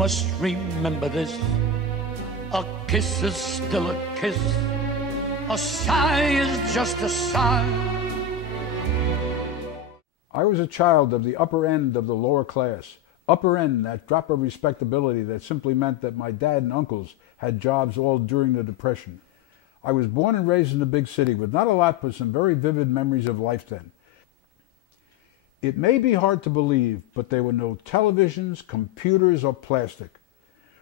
must remember this. A kiss is still a kiss. A sigh is just a sigh. I was a child of the upper end of the lower class. Upper end, that drop of respectability that simply meant that my dad and uncles had jobs all during the Depression. I was born and raised in the big city with not a lot but some very vivid memories of life then. It may be hard to believe, but there were no televisions, computers, or plastic.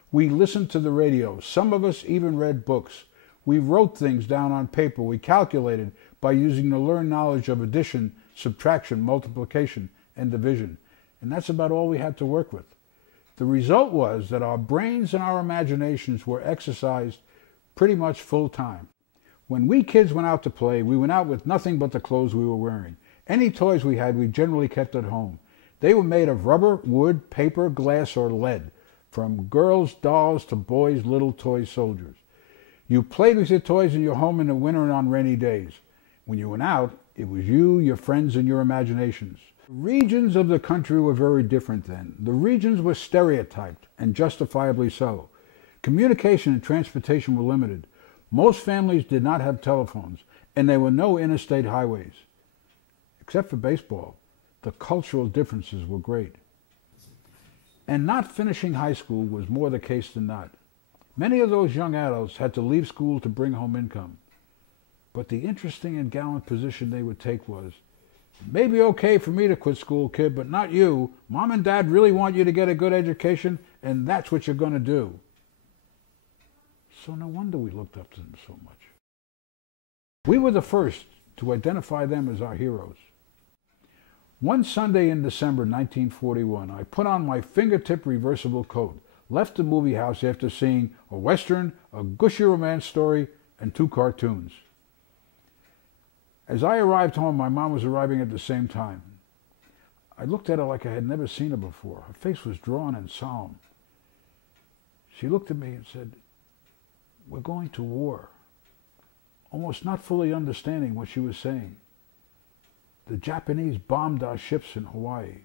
We listened to the radio. Some of us even read books. We wrote things down on paper. We calculated by using the learned knowledge of addition, subtraction, multiplication, and division. And that's about all we had to work with. The result was that our brains and our imaginations were exercised pretty much full time. When we kids went out to play, we went out with nothing but the clothes we were wearing. Any toys we had, we generally kept at home. They were made of rubber, wood, paper, glass, or lead, from girls' dolls to boys' little toy soldiers. You played with your toys in your home in the winter and on rainy days. When you went out, it was you, your friends, and your imaginations. The regions of the country were very different then. The regions were stereotyped, and justifiably so. Communication and transportation were limited. Most families did not have telephones, and there were no interstate highways. Except for baseball, the cultural differences were great. And not finishing high school was more the case than not. Many of those young adults had to leave school to bring home income. But the interesting and gallant position they would take was, "It may be okay for me to quit school, kid, but not you. Mom and Dad really want you to get a good education, and that's what you're going to do." So no wonder we looked up to them so much. We were the first to identify them as our heroes. One Sunday in December 1941, I put on my fingertip reversible coat, left the movie house after seeing a Western, a gushy romance story, and 2 cartoons. As I arrived home, my mom was arriving at the same time. I looked at her like I had never seen her before. Her face was drawn and solemn. She looked at me and said, "We're going to war," almost not fully understanding what she was saying. The Japanese bombed our ships in Hawaii.